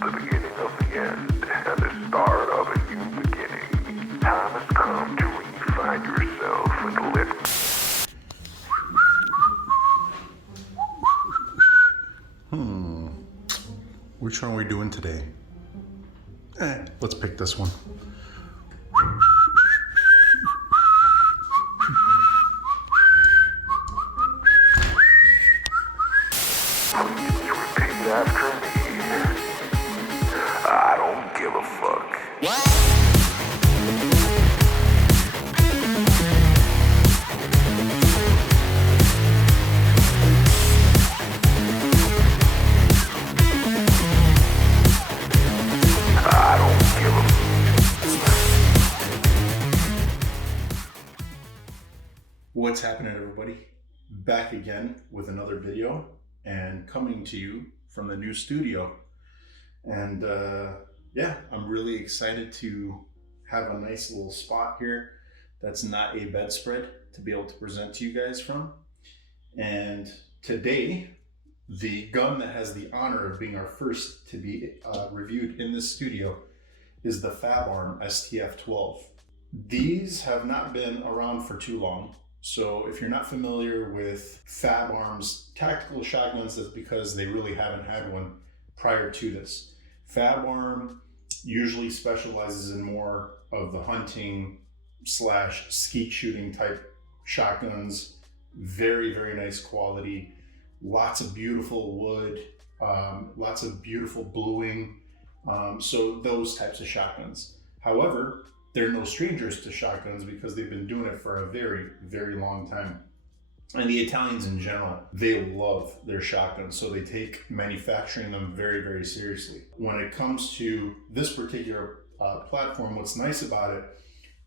the beginning of the end and the start of a new beginning. Time has come to redefine yourself and live. Which one are we doing today? Let's pick this one. Please repeat after me. I don't give a fuck. What's happening, everybody? Back again with another video and coming to you from the new studio. And yeah, I'm really excited to have a nice little spot here that's not a bedspread to be able to present to you guys from. And today, the gun that has the honor of being our first to be reviewed in this studio is the Fabarm STF-12. These have not been around for too long. So if you're not familiar with Fabarm's tactical shotguns, that's because they really haven't had one prior to this. Fabarm usually specializes in more of the hunting / skeet shooting type shotguns. Very, very nice quality. Lots of beautiful wood, lots of beautiful bluing. So those types of shotguns. However, they're no strangers to shotguns because they've been doing it for a very, very long time. And the Italians in general, they love their shotguns, so they take manufacturing them very, very seriously. When it comes to this particular platform, what's nice about it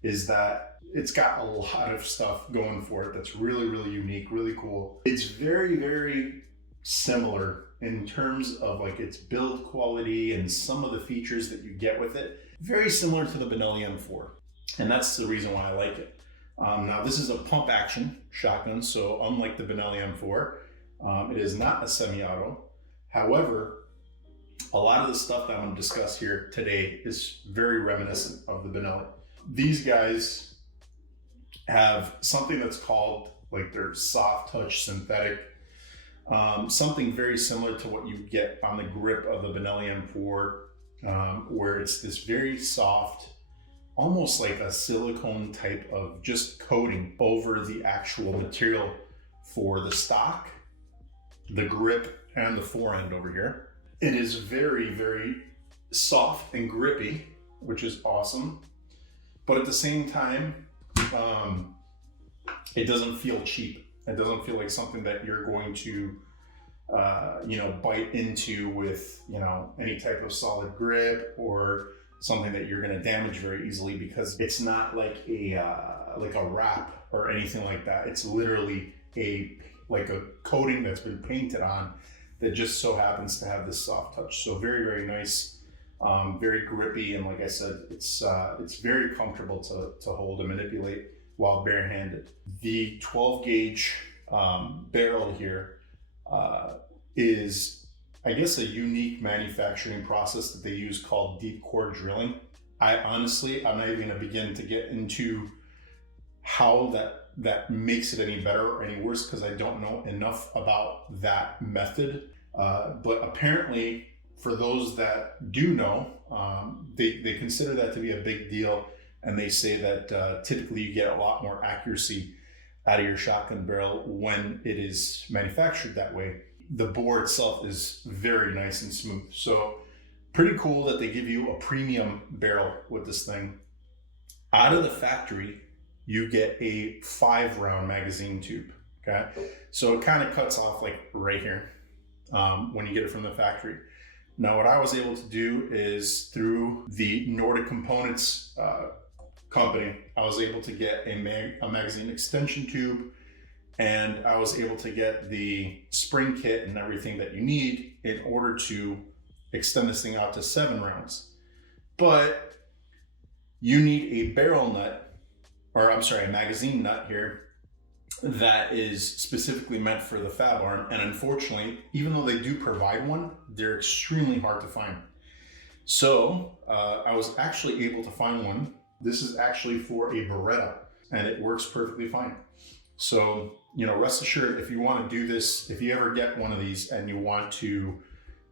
is that it's got a lot of stuff going for it that's really, really unique, really cool. It's very, very similar in terms of like its build quality and some of the features that you get with it. Very similar to the Benelli M4, and that's the reason why I like it. Now this is a pump action shotgun, so unlike the Benelli M4, it is not a semi-auto. However, a lot of the stuff that I'm going to discuss here today is very reminiscent of the Benelli. These guys have something that's called like their soft touch synthetic, something very similar to what you get on the grip of the Benelli M4. Where it's this very soft, almost like a silicone type of just coating over the actual material for the stock, the grip, and the forend over here. It is very, very soft and grippy, which is awesome. But at the same time, it doesn't feel cheap. It doesn't feel like something that you're going to bite into with, any type of solid grip or something that you're going to damage very easily, because it's not like a wrap or anything like that. It's literally a coating that's been painted on that just so happens to have this soft touch. So very, very nice, very grippy. And like I said, it's very comfortable to hold and manipulate while barehanded. The 12 gauge barrel here is, I guess, a unique manufacturing process that they use called deep core drilling. I'm not even going to begin to get into how that makes it any better or any worse, because I don't know enough about that method. But apparently, for those that do know, they consider that to be a big deal, and they say that typically you get a lot more accuracy out of your shotgun barrel when it is manufactured that way. The bore itself is very nice and smooth. So pretty cool that they give you a premium barrel with this thing. Out of the factory, you get a 5-round magazine tube, okay? So it kind of cuts off like right here when you get it from the factory. Now what I was able to do is through the Nordic Components company, I was able to get a magazine extension tube, and I was able to get the spring kit and everything that you need in order to extend this thing out to 7 rounds. But you need a barrel nut, or I'm sorry, a magazine nut here that is specifically meant for the Fabarm. And unfortunately, even though they do provide one, they're extremely hard to find. So I was actually able to find one. This is actually for a Beretta, and it works perfectly fine. So, you know, rest assured, if you want to do this, if you ever get one of these and you want to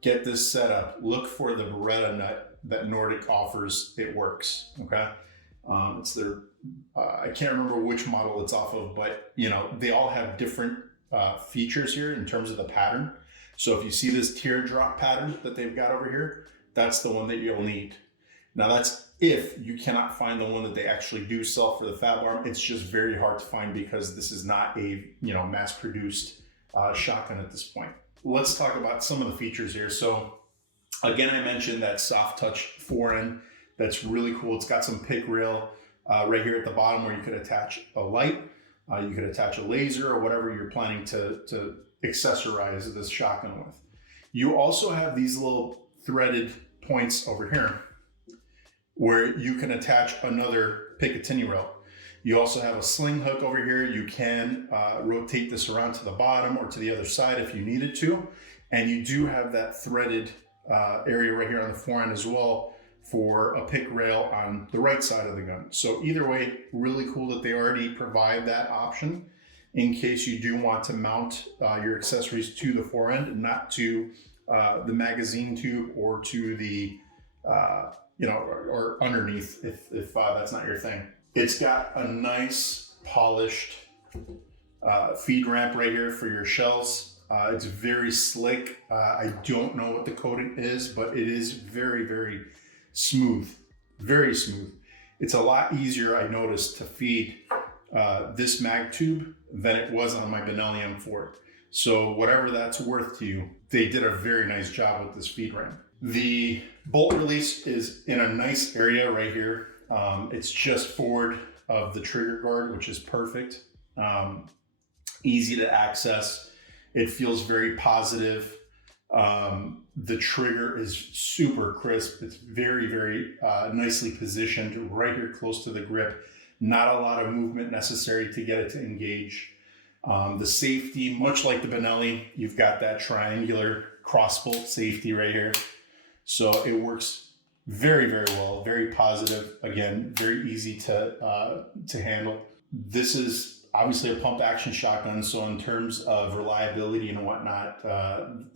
get this set up, look for the Beretta nut that Nordic offers. It works, okay? It's their, I can't remember which model it's off of, but, you know, they all have different features here in terms of the pattern. So if you see this teardrop pattern that they've got over here, that's the one that you'll need. Now that's if you cannot find the one that they actually do sell for the Fabarm. It's just very hard to find because this is not a, you know, mass-produced shotgun at this point. Let's talk about some of the features here. So again, I mentioned that soft touch forend. That's really cool. It's got some pick rail right here at the bottom where you could attach a light. You could attach a laser or whatever you're planning to accessorize this shotgun with. You also have these little threaded points over here where you can attach another Picatinny rail. You also have a sling hook over here. You can rotate this around to the bottom or to the other side if you needed to. And you do have that threaded area right here on the forend as well for a pick rail on the right side of the gun. So either way, really cool that they already provide that option in case you do want to mount your accessories to the forend and not to the magazine tube or to the, you know, or underneath if that's not your thing. It's got a nice polished feed ramp right here for your shells. It's very slick. I don't know what the coating is, but it is very, very smooth, very smooth. It's a lot easier, I noticed, to feed this mag tube than it was on my Benelli M4. So whatever that's worth to you, they did a very nice job with this feed ramp. The bolt release is in a nice area right here. It's just forward of the trigger guard, which is perfect. Easy to access. It feels very positive. The trigger is super crisp. It's very, very nicely positioned right here close to the grip. Not a lot of movement necessary to get it to engage. The safety, much like the Benelli, you've got that triangular crossbolt safety right here. So it works very, very well, very positive. Again, very easy to handle. This is obviously a pump action shotgun. So in terms of reliability and whatnot,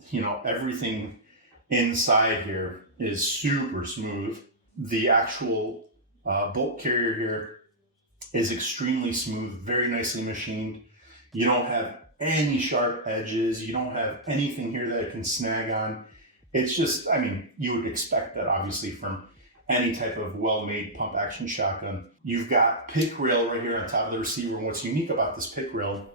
you know, everything inside here is super smooth. The actual bolt carrier here is extremely smooth, very nicely machined. You don't have any sharp edges. You don't have anything here that it can snag on. It's just, I mean, you would expect that obviously from any type of well-made pump action shotgun. You've got pick rail right here on top of the receiver. And what's unique about this pick rail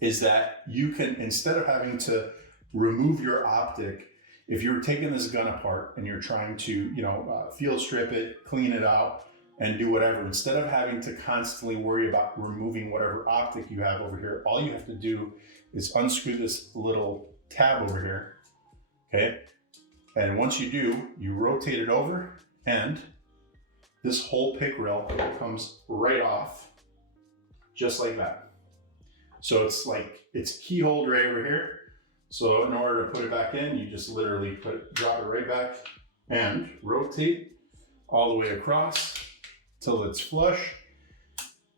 is that you can, instead of having to remove your optic, if you're taking this gun apart and you're trying to, you know, field strip it, clean it out, and do whatever, instead of having to constantly worry about removing whatever optic you have over here, all you have to do is unscrew this little tab over here, okay? And once you do, you rotate it over and this whole pick rail comes right off, just like that. So it's like, it's keyholed right over here. So in order to put it back in, you just literally drop it right back and rotate all the way across till it's flush,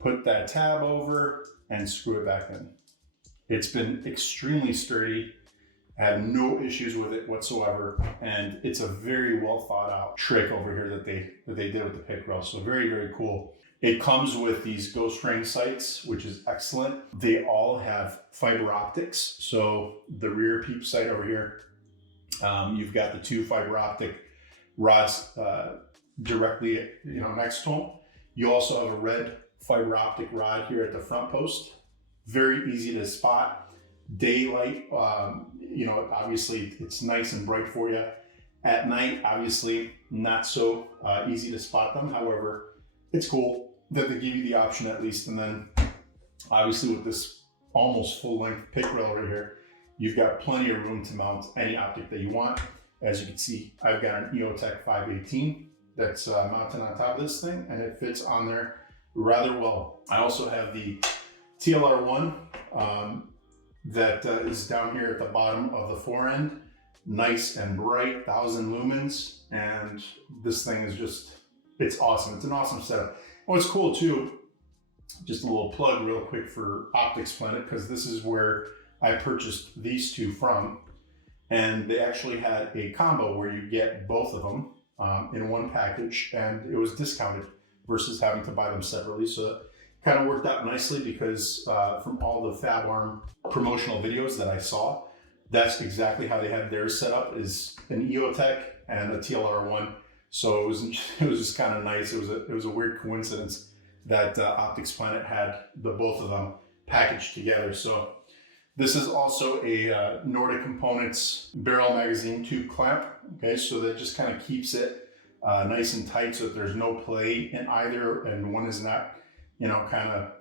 put that tab over and screw it back in. It's been extremely sturdy. I have no issues with it whatsoever. And it's a very well thought out trick over here that they did with the pick rail. So very, very cool. It comes with these ghost ring sights, which is excellent. They all have fiber optics. So the rear peep sight over here, you've got the two fiber optic rods directly, you know, next to them. You also have a red fiber optic rod here at the front post. Very easy to spot. Daylight, you know, obviously it's nice and bright for you. At night, obviously not so easy to spot them. However, it's cool that they give you the option at least. And then obviously with this almost full length pick rail right here, you've got plenty of room to mount any optic that you want. As you can see, I've got an EOTech 518 that's mounted on top of this thing, and it fits on there rather well. I also have the TLR1 that is down here at the bottom of the forend. nice and bright, 1,000 lumens, and this thing is just, it's awesome. It's an awesome setup. What's cool too, just a little plug real quick for Optics Planet, because this is where I purchased these two from, and they actually had a combo where you get both of them in one package, and it was discounted versus having to buy them separately. So it kind of worked out nicely, because from all the Fabarm promotional videos that I saw, that's exactly how they had theirs set up, is an EOTech and a TLR1. So it was just kind of nice. It was a weird coincidence that Optics Planet had the both of them packaged together. So this is also a Nordic Components barrel magazine tube clamp. Okay, so that just kind of keeps it nice and tight, so that there's no play in either, and one is not, you know, kind of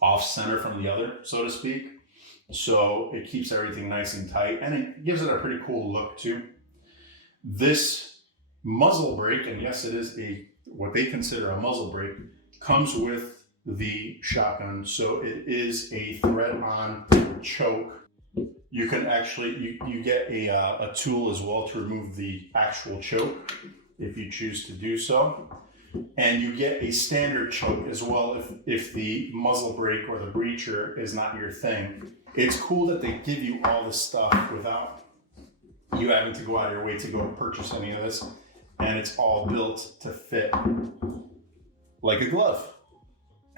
off center from the other, so to speak. So it keeps everything nice and tight, and it gives it a pretty cool look too. This muzzle brake, and yes, it is what they consider a muzzle brake, comes with the shotgun. So it is a thread-on choke. You can actually, you get a tool as well to remove the actual choke if you choose to do so. And you get a standard choke as well if the muzzle brake or the breacher is not your thing. It's cool that they give you all this stuff without you having to go out of your way to go purchase any of this. And it's all built to fit like a glove.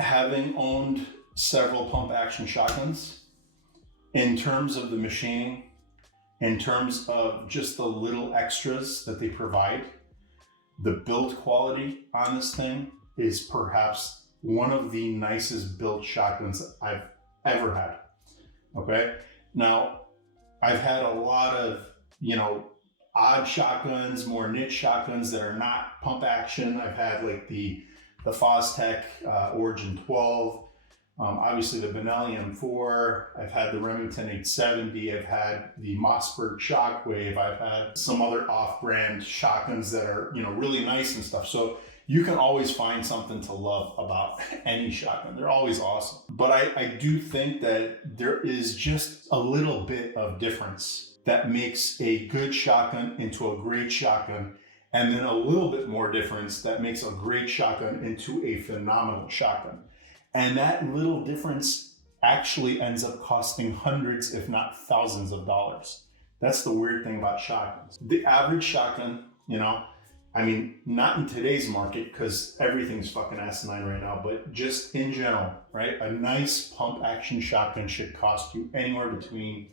Having owned several pump action shotguns, in terms of the machining, in terms of just the little extras that they provide, the build quality on this thing is perhaps one of the nicest built shotguns I've ever had. Okay, now I've had a lot of, you know, odd shotguns, more niche shotguns that are not pump action. I've had like the Fostech Origin 12, obviously the Benelli M4. I've had the Remington 870. I've had the Mossberg Shockwave. I've had some other off-brand shotguns that are, you know, really nice and stuff. So you can always find something to love about any shotgun. They're always awesome. But I do think that there is just a little bit of difference that makes a good shotgun into a great shotgun, and then a little bit more difference that makes a great shotgun into a phenomenal shotgun. And that little difference actually ends up costing hundreds, if not thousands of dollars. That's the weird thing about shotguns. The average shotgun, you know, I mean, not in today's market because everything's fucking asinine right now, but just in general, right? A nice pump action shotgun should cost you anywhere between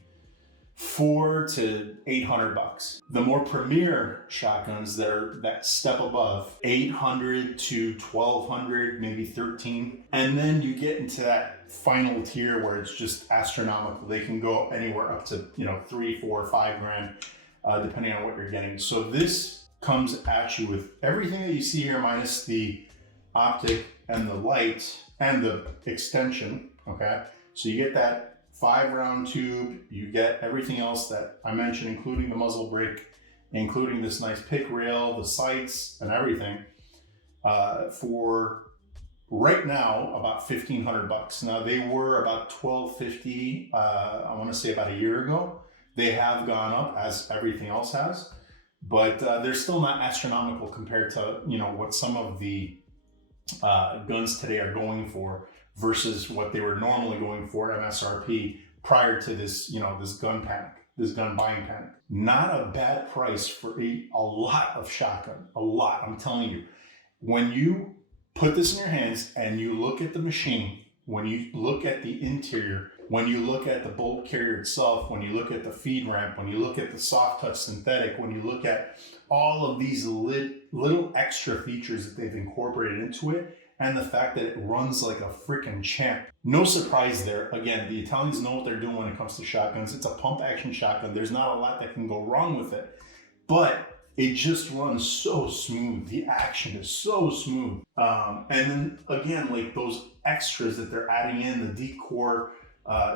$400 to $800. The more premier shotguns that are that step above, $800 to $1,200, maybe $1,300. And then you get into that final tier where it's just astronomical. They can go anywhere up to, you know, $3, $4, $5 grand, depending on what you're getting. So this comes at you with everything that you see here, minus the optic and the light and the extension. Okay, so you get that 5-round tube, you get everything else that I mentioned, including the muzzle brake, including this nice pick rail, the sights and everything, for right now about $1,500. Now they were about $1,250, I want to say about a year ago. They have gone up as everything else has, but they're still not astronomical compared to, you know, what some of the guns today are going for versus what they were normally going for MSRP prior to this, you know, this gun panic, this gun buying panic. Not a bad price for a lot of shotgun, a lot, I'm telling you. When you put this in your hands and you look at the machine, when you look at the interior, when you look at the bolt carrier itself, when you look at the feed ramp, when you look at the soft touch synthetic, when you look at all of these little extra features that they've incorporated into it, and the fact that it runs like a freaking champ. No surprise there. Again, the Italians know what they're doing when it comes to shotguns. It's a pump action shotgun. There's not a lot that can go wrong with it, but it just runs so smooth. The action is so smooth. And then again, like those extras that they're adding in, the decor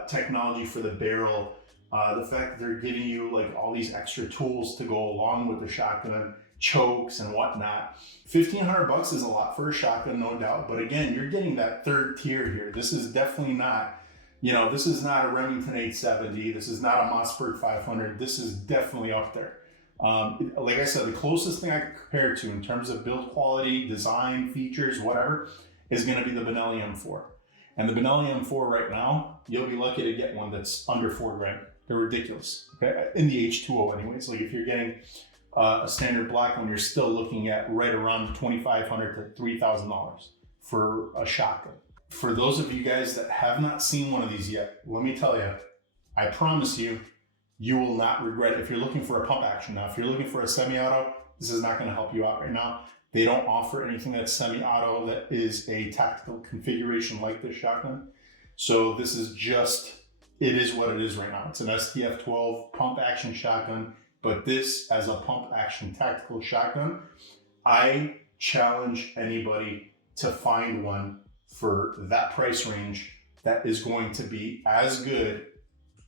technology for the barrel, the fact that they're giving you like all these extra tools to go along with the shotgun, chokes and whatnot. $1,500 is a lot for a shotgun, no doubt. But again, you're getting that third tier here. This is definitely not, You know, this is not a Remington 870. This is not a Mossberg 500. This is definitely up there. Like I said, the closest thing I could compare it to in terms of build quality, design, features, whatever, is going to be the Benelli M4. And the Benelli M4 right now, you'll be lucky to get one that's under $4,000. They're ridiculous. Okay, in the H2O anyways. Like if you're getting a standard black one, you're still looking at right around $2,500 to $3,000 for a shotgun. For those of you guys that have not seen one of these yet, let me tell you, I promise you, you will not regret it if you're looking for a pump action. Now, if you're looking for a semi-auto, this is not going to help you out right now. They don't offer anything that's semi-auto that is a tactical configuration like this shotgun. So this is just, it is what it is right now. It's an STF-12 pump action shotgun, but this as a pump action tactical shotgun, I challenge anybody to find one for that price range that is going to be as good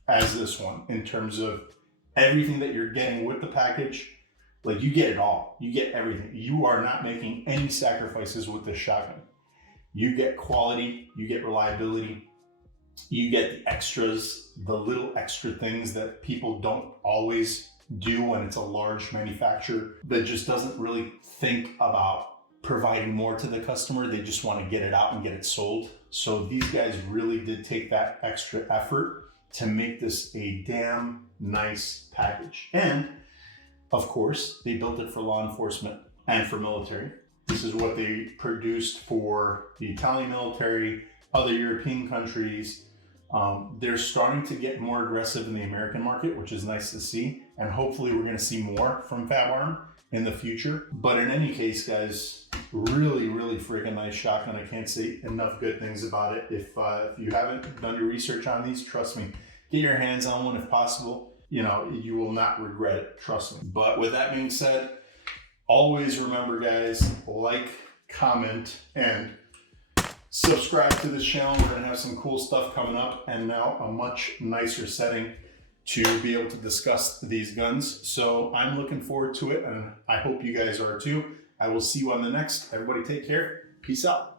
as this one in terms of everything that you're getting with the package. Like you get it all, you get everything. You are not making any sacrifices with this shotgun. You get quality, you get reliability, you get the extras, the little extra things that people don't always do when it's a large manufacturer that just doesn't really think about providing more to the customer. They just want to get it out and get it sold. So these guys really did take that extra effort to make this a damn nice package. And of course, they built it for law enforcement and for military. This is what they produced for the Italian military, other European countries. They're starting to get more aggressive in the American market, which is nice to see. And hopefully we're going to see more from Fabarm in the future. But in any case, guys, really, really freaking nice shotgun. I can't say enough good things about it. If you haven't done your research on these, trust me, get your hands on one if possible. You know, you will not regret it, trust me. But with that being said, always remember, guys, like, comment, and subscribe to this channel. We're gonna have some cool stuff coming up, and now a much nicer setting to be able to discuss these guns. So I'm looking forward to it, and I hope you guys are too. I will see you on the next. Everybody take care. Peace out.